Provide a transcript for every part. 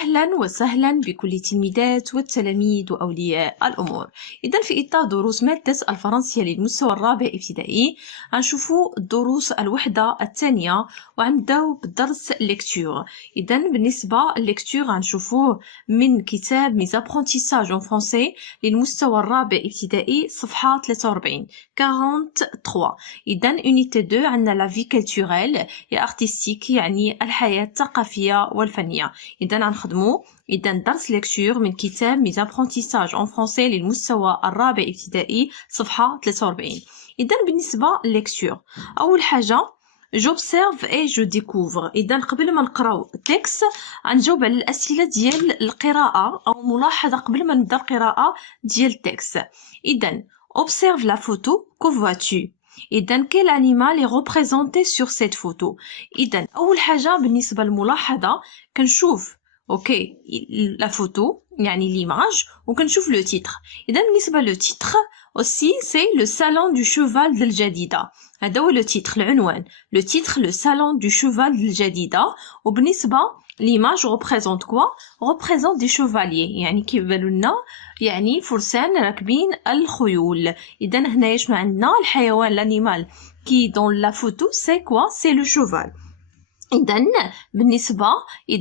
أهلا وسهلا بكل تلميذات والتلاميذ وأولياء الأمور. إذا في إطار دروس مادة الفرنسية للمستوى الرابع ابتدائي غنشوفوا الدروس الوحدة الثانية وغنبداو بالدرس ليكتور. إذا بالنسبة لليكتور غنشوفوه من كتاب ميز ابرونتيساج اون فرونسي للمستوى الرابع ابتدائي صفحة 43 43. إذا unité 2 عندنا لا في كولتوريل يا ارتستيك يعني الحياة الثقافية والفنية. إذا غنخدمو درس ليكتور من كتاب ميز ابرونتيساج اون فرونسي للمستوى الرابع ابتدائي صفحة 43. إذا بالنسبة لليكتور أول حاجة j'observe et je découvre. إذا قبل ما نقراو التكست غنجاوب على الأسئلة ديال القراءة أو ملاحظة قبل ما نبدا القراءة ديال التكست. إذا observe la photo, que vois-tu؟ إذا quel animal est représenté sur cette photo؟ إذا أول حاجة بالنسبة للملاحظة كنشوف اوكي لا فوتو يعني ليماج وكنشوف لو تيتر. اذا بالنسبه لو تيتر aussi c'est le salon du cheval de الجديدة. هذا هو لو تيتر العنوان لو تيتر le salon du cheval de الجديدة. وبالنسبه ليماج représente quoi؟ représente des chevaliers يعني كيبانوا لنا يعني فرسان راكبين الخيول. اذا هنايا شنو عندنا الحيوان l'animal qui dans la photo c'est quoi؟ c'est le cheval. إذن بالنسبة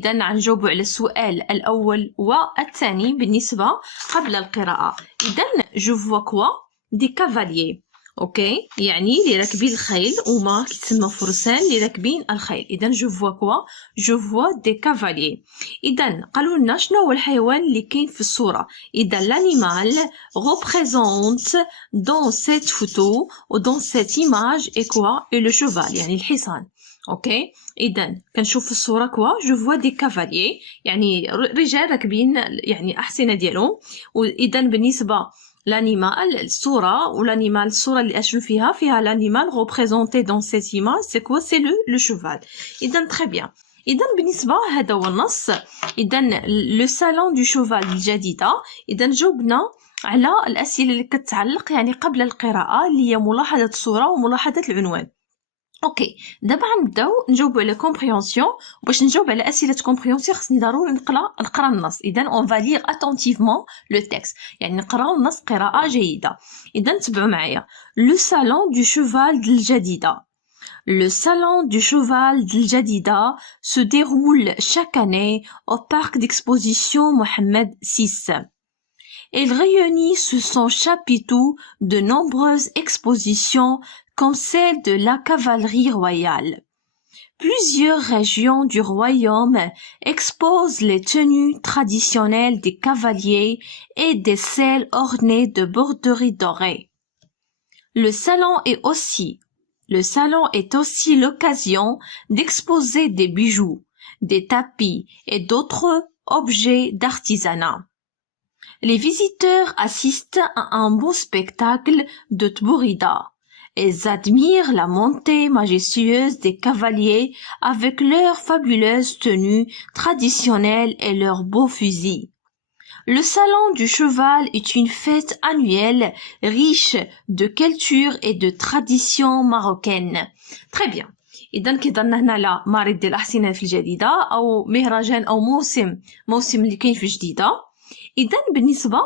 غنجاوبوا على السؤال الأول والثاني بالنسبة قبل القراءة. إذن je vois quoi؟ des cavaliers. اوكي يعني اللي راكبين الخيل وما كيتسمى فرسان اللي راكبين الخيل. إذن je vois quoi؟ je vois des cavaliers. إذن قالوا لنا شنو هو الحيوان اللي كاين في الصورة. إذا l'animal représente dans cette photo ou dans cette image et quoi؟ et le cheval يعني الحصان. اوكي اذا كنشوف في الصوره كوا جو فوا دي كافاليي يعني رجال راكبين يعني احصنه ديالهم. واذا بالنسبه لانيمال الصوره والانيمال الصوره اللي اشنو فيها لانيمال ريبريزونتي دون سيت ايماج سي كوا سي لو شوفال. اذا تري بيان. اذا بالنسبه هذا هو النص. اذا لو سالون دو شوفال الجديده. اذا جاوبنا على الاسئله اللي كتعلق يعني قبل القراءه اللي هي ملاحظه الصوره وملاحظه العنوان. اوكي دابا غنبداو نجاوبوا على كومبريهنسيون. باش نجاوب على اسئله كومبريهنسيون خصني ضروري نقرا النص. اذا اون فالير اتونتيفمون لو تكست يعني نقراو النص قراءه جيده. اذا تبعوا معايا لو سالون دو شوفال الجديده. Le salon du cheval الجديدة se déroule chaque année au parc d'exposition Mohamed VI. Il réunit sous son chapiteau de nombreuses expositions comme celle de la cavalerie royale. Plusieurs régions du royaume exposent les tenues traditionnelles des cavaliers et des selles ornées de broderies dorées. Le salon est aussi l'occasion d'exposer des bijoux, des tapis et d'autres objets d'artisanat. Les visiteurs assistent à un beau spectacle de tabourida. Ils admirent la montée majestueuse des cavaliers avec leurs fabuleuses tenues traditionnelles et leurs beaux fusils. Le salon du cheval est une fête annuelle riche de culture et de traditions marocaines. Très bien. إذا كيضلنا هنا لا معرض ديال الأحصنة في الجديدة أو مهرجان أو موسم اللي كاين في جديدة. إذا بالنسبة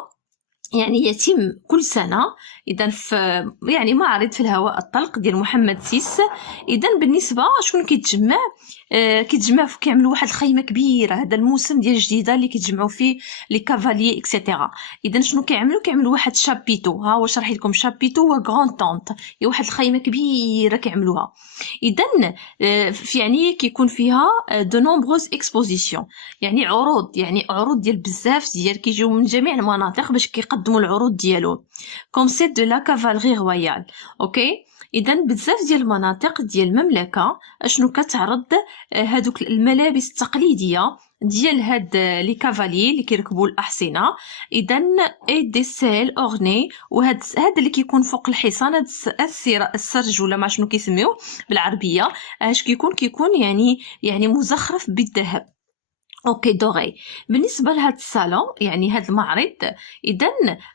يعني يتم كل سنة إذا في يعني معرض في الهواء الطلق ديال محمد سيس. إذا بالنسبة شكون كيتجمع كيعملوا واحد الخيمة كبيرة. هذا الموسم ديال الجديدة اللي كيتجمعوا فيه لي كافاليي اكسيتيرا. إذا شنو كيعملوا واحد شابيتو. ها هو شرح لكم شابيتو و غران طونط هي واحد الخيمة كبيرة كيعملوها. إذا يعني كيكون فيها دو نومبروز اكسبوزيسيون يعني عروض ديال بزاف ديال كيجيو من جميع المناطق باش كيقدموا العروض ديالهم كوم سي دو لا كافالري رويال. اوكي اذا بزاف ديال المناطق ديال المملكه اشنو كتعرض هذوك الملابس التقليديه ديال هاد لي كافاليي اللي كيركبوا الاحصنه. اذا اي دي سيل اورني وهذا اللي كيكون فوق الحصان هاد السرج ولا ما شنو كيسميوه بالعربيه اش كيكون يعني مزخرف بالذهب. اوكي دوري. بالنسبه لهذا الصالون يعني هذا المعرض، اذا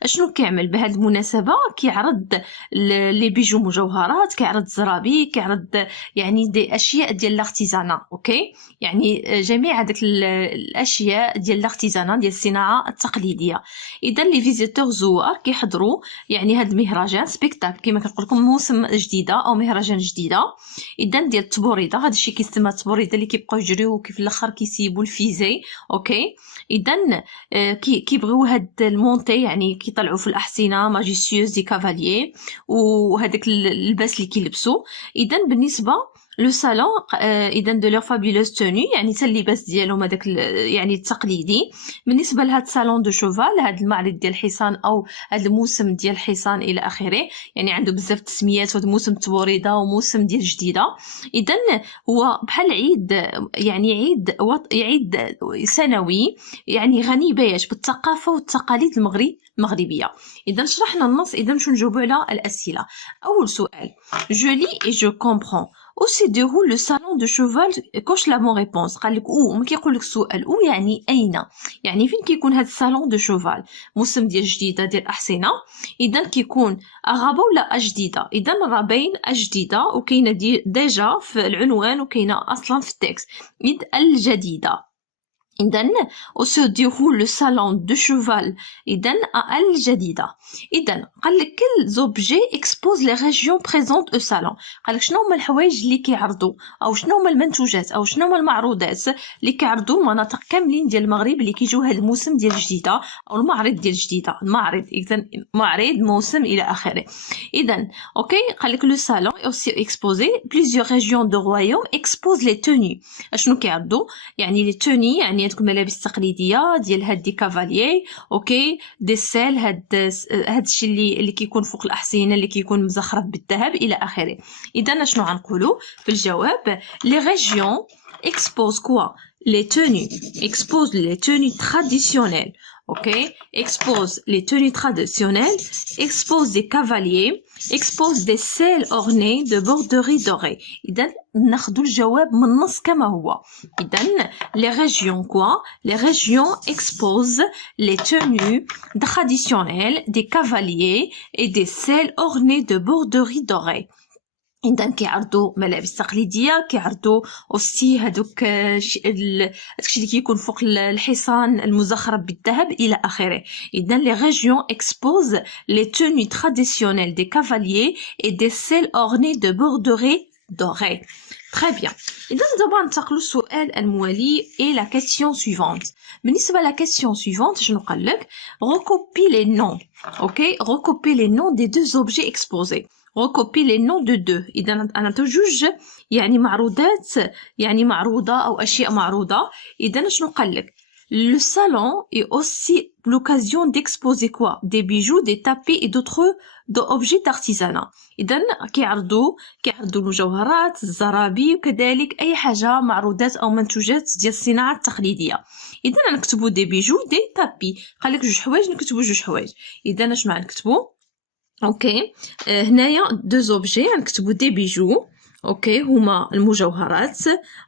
اشنو كيعمل بهذه المناسبه؟ كيعرض لي بيجو مجوهرات، كيعرض زرابي، كيعرض يعني دي اشياء ديال الارتيزانا. اوكي يعني جميع هذيك الاشياء ديال الارتيزانا ديال الصناعه التقليديه. اذا لي فيزيتور زوار كيحضروا يعني هذا المهرجان سبيكتاكل كما كنقول لكم موسم جديده او مهرجان جديده. اذا ديال التبوريده، هذا الشيء كيسمى التبوريده اللي كيبقاو يجريو وكيف الاخر كيسيبوا الفيزي. اوكي اذا كيبغيو هاد المونتي يعني كيطلعوا في الاحصنه ماجيسيوز دي كافاليي وهذاك اللباس اللي كيلبسوا. اذا بالنسبه لو صالون اذا دو لور فابيلوز توني يعني حتى اللباس ديالهم هذاك يعني التقليدي. بالنسبه لهاد صالون دو شوفال، هاد المعرض ديال الحصان او هاد الموسم ديال الحصان الى اخره، يعني عنده بزاف تسميات، هاد موسم تبوريده وموسم ديال جديده. اذا هو بحال عيد، يعني عيد سنوي يعني غني باش بالثقافه والتقاليد المغربيه. اذا شرحنا النص، اذا نمشيو نجاوبوا على الاسئله. اول سؤال: je lis et je comprends où se déroule le salon de cheval. coche la bonne réponse. قال لك او، ما كيقول لك السؤال او يعني اين، يعني فين كيكون هذا الصالون دو شوفال؟ موسم ديال جديده ديال الاحصنه، اذا كيكون اغابه ولا جديده؟ اذا راه باين جديده وكاينه ديجا في العنوان وكاينه اصلا في التكست، اذ الجديده. إذن au se déroule le salon de cheval. إذن الجديدة. إذن قال لك quels objets exposent les régions présentes au salon. قال لك شنو هما الحوايج اللي كيعرضوا، أو شنو هما المنتوجات، أو شنو هما المعروضات اللي كيعرضوا المناطق كاملين ديال المغرب اللي كيجيو هذا الموسم ديال الجديدة أو المعرض ديال الجديدة. المعرض إذن معرض موسم إلى آخره. إذن أوكي قال لك le salon est aussi exposé plusieurs régions de royaume exposent les tenues. أشنو كيعرضوا؟ يعني les tenues يعني هادوك الملابس التقليديه ديال هاد دي كافاليي. اوكي دي سيل، هاد الشيء اللي كيكون فوق الاحصنه اللي كيكون مزخرف بالذهب الى اخره. اذا شنو غنقولوا في الجواب؟ لي ريجيون expose quoi? les tenues. expose les tenues traditionnelles. ok expose les tenues traditionnelles, expose des cavaliers, expose des selles ornées de broderies dorées. إذا ناخذ الجواب من النص كما هو. إذا les régions quoi? les régions exposent les tenues traditionnelles des cavaliers et des selles ornées de broderies dorées. إذا كيعرضوا ملابس تقليديه، كيعرضوا اوسي هذوك داكشي اللي كيكون فوق الحصان المزخرف بالذهب الى اخره. اذا لي ريجيون اكسبوز لي توني تراديسيونيل دي كافاليي اي دي سيل اورني دو بوردوري دوري. Très bien. إذا دابا ننتقلوا للسؤال الموالي et la question suivante. بالنسبة لا question suivante شنو قال لك؟ recopie les noms. OK, recopie les noms des deux objets exposés. recopie les noms de deux. إذا أنا جوج يعني معروضات، يعني معروضة أو أشياء معروضة. إذا شنو قال لك؟ Le salon est aussi l'occasion d'exposer quoi? Des bijoux, des tapis et d'autres objets d'artisanat. إذا كيعرضوا المجوهرات، الزرابي، وكذلك أي حاجة معروضات أو منتوجات ديال الصناعة التقليدية. إذا نكتبوا دي بيجو دي تابي. قال لك جوج حوايج، نكتبوا جوج حوايج. إذا شنو غنكتبوا؟ اوكي هنايا دو زوبجي غنكتبوا دي بيجو. اوكي هما المجوهرات.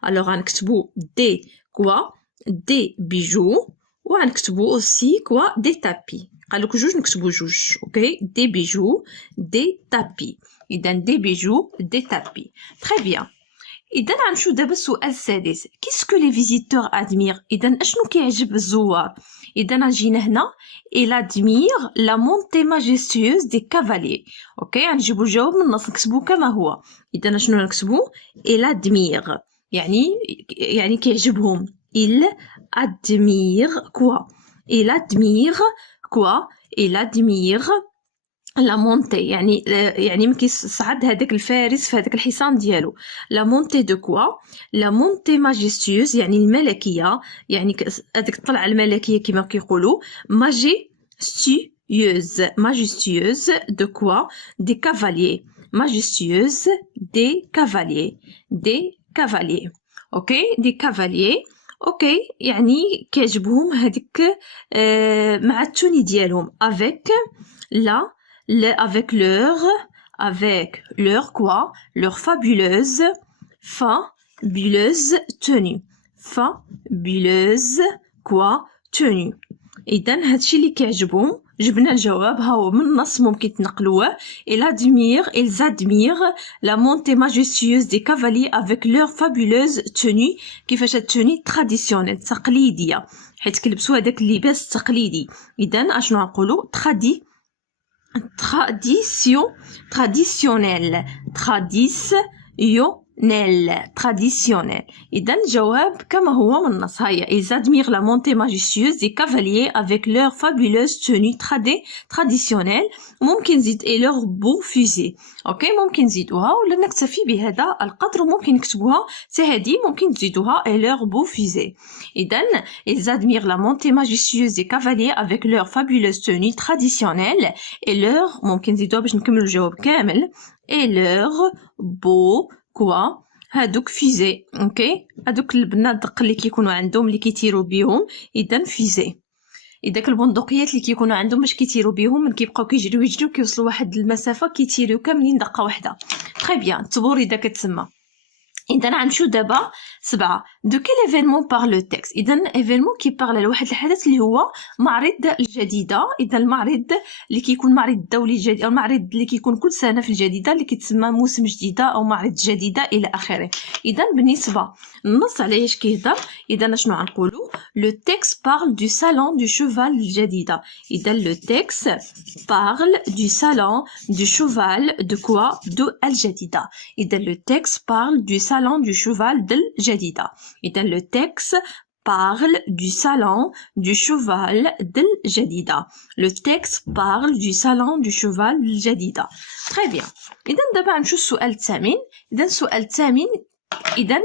الوغ غنكتبوا دي كوا دي بيجو، وغنكتبوا اوسي كوا دي تابي. قال لك جوج نكتبوا جوج. اوكي دي بيجو دي تابي. اذا دي بيجو دي تابي. تري بيان. إذا غنمشيو دابا السؤال السادس. كيسكو لي فيزيتور ادمير؟ إذا اشنو كيعجب الزوار؟ إذا جينا هنا il admire la montée majestueuse des cavaliers. اوكي غنجيبو الجواب من النص نكتبو كما هو. إذا شنو نكتبو؟ il admire يعني كيعجبهم. il admire quoi? il admire quoi? il admire لا مونتي يعني ملي كيصعد هذاك الفارس في هذاك الحصان ديالو. لا مونتي دو كوا؟ لا مونتي ماجيستيوز يعني الملكيه، يعني هذيك الطلعه الملكيه كما كيقولوا. ماجيستيوز دو كوا؟ دي كافاليي. ماجيستيوز دي كافاليي. اوكي دي كافاليي. اوكي يعني كيعجبهم هذيك مع التوني ديالهم avec leur quoi? leur fabuleuse tenue. fabuleuse quoi tenue. إذن هادشي اللي كيعجبهم. جبنا الجواب ها هو من النص ممكن تنقلوه. ils admirent la montée majestueuse des cavaliers avec leur fabuleuse tenue. كيفاش التوني تراديسيونيل تقليديه حيت كيلبسوا هذاك اللباس التقليدي. إذن اشنو نقولوا traditionnel. إذن الجواب كما هو من النص. هيا ils admirent la montée majestueuse des cavaliers avec leur fabuleuse tenue traditionnelle. ممكن نزيد et leur beau fusil. اوكي ممكن نزيدوها ولا نكتفي بهذا القدر وممكن نكتبوها حتى هذه ممكن تزيدوها et leur beau fusil. إذن ils admirent la montée majestueuse des cavaliers avec leur fabuleuse tenue traditionnelle et leur ممكن نزيدوها باش نكملوا الجواب كامل et leur beau كوا هادوك فيزي. اوكي هادوك البنادق اللي كيكونوا عندهم اللي كيتيروا بيهم. اذا فيزي داك البندقيات اللي كيكونوا عندهم باش كيتيروا بيهم من كيبقاو كيجريو كيوصلوا واحد المسافه كيتيروا كاملين دقه واحده. تري بيان الطبور اذا كتسمى. إذن غنمشيو دابا 7 دو كيل ايفينمون بار لو تيكست. إذن ايفينمون كيبارل على واحد الحدث اللي هو معرض الجديدة. إذن المعرض اللي كيكون معرض دولي جديد أو المعرض اللي كيكون كل سنة في الجديدة اللي كيتسمى موسم جديدة أو معرض جديدة إلى آخره. إذن بالنسبة النص على اش كيهضر. إذن شنو غنقولو لو تيكست بارل دو سالون دو شوفال الجديدة. إذن لو تيكست بارل دو سالون دو شوفال دو كوا دو الجديدة. إذن لو تيكست بارل دو salon du cheval الجديدة. إذن le texte parle du salon du cheval الجديدة. Le texte parle du salon du cheval الجديدة. Très bien. إذن دابا نمشيو للسؤال الثامن. إذن السؤال الثامن. إذن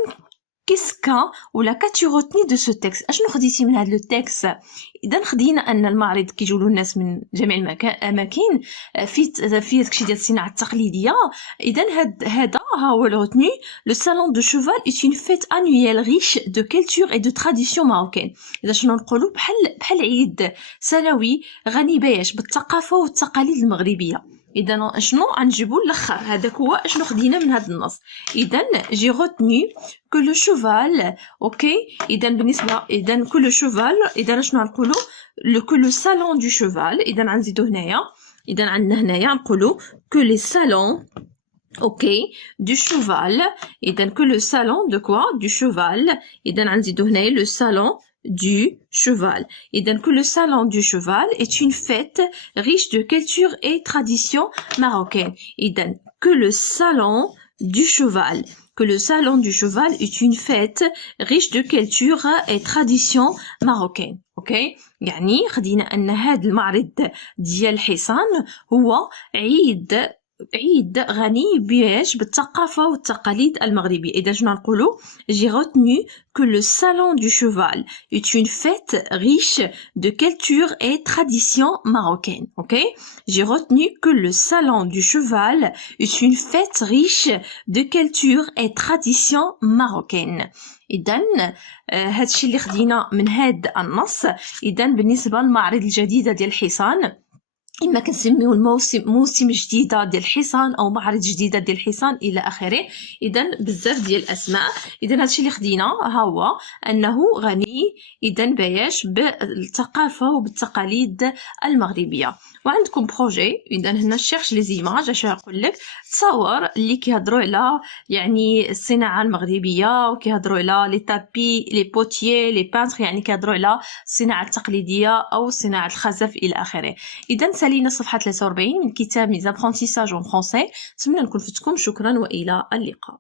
كيسكا ولا كاتي روتني دو سو تيكست. اشنو خديتي من هذا لو تيكست؟ اذا خدينا ان المعرض كيجيو له الناس من جميع الاماكن في داكشي ديال الصناعه التقليديه. اذا هذا ها هو الروتني. لو سالون دو شوفال اي اون فيت انويل ريش دو كولتور اي دو تراديسيون ماروكين. اذا شنو نقولوا بحال عيد سنوي غني باش بالثقافه والتقاليد المغربيه. إذا شنو غنجيبو الاخر هذاك هو اشنو خدينا من هذا النص. اذا جي روتني كو لو شوفال. اوكي اذا بالنسبه كو لو شوفال. اذا شنو غنقولو كو لو سالون دو شوفال. اذا غنزيدو هنايا. اذا عندنا هنايا نقولو كو لي سالون اوكي دو شوفال. اذا كو لو سالون دو كوا دو شوفال. اذا غنزيدو هنايا لو سالون du cheval. Et donc que le salon du cheval est une fête riche de culture et traditions marocaines. Et donc que le salon du cheval est une fête riche de culture et traditions marocaines. اوكي يعني خدينا ان هذا المعرض ديال الحصان هو عيد غني بالثقافة والتقاليد المغربية. إذا شنو نقولو j'ai retenu que le salon du cheval est une fête riche de culture et traditions marocaines. Ok, j'ai retenu que le salon du cheval est une fête riche de culture et traditions marocaines. إذن هادشي اللي خدينا من هاد النص. إذن بالنسبة للمعرض الجديدة ديال الحصان إما كنسميو موسم جديدة ديال الحصان أو معرض جديدة ديال الحصان إلى آخره. إذن بزاف ديال الأسماء. إذن هادشي اللي خدينا ها هو أنه غني إذن بايش بالثقافة وبالتقاليد المغربية. وعندكم بروجي. إذن هنا شيرش لي زيماج. اش نقول لك تصاور اللي كيهضروا على يعني الصناعة المغربية وكيهضروا على لي تابي لي بوتيي لي بانتر يعني كيهضروا على الصناعة التقليدية أو صناعة الخزف إلى آخره. إذن سالينا صفحة 43 من كتاب ميز ابرونتيساج اون فرونسي. نتمنى نكون فتكم. شكرا وإلى اللقاء.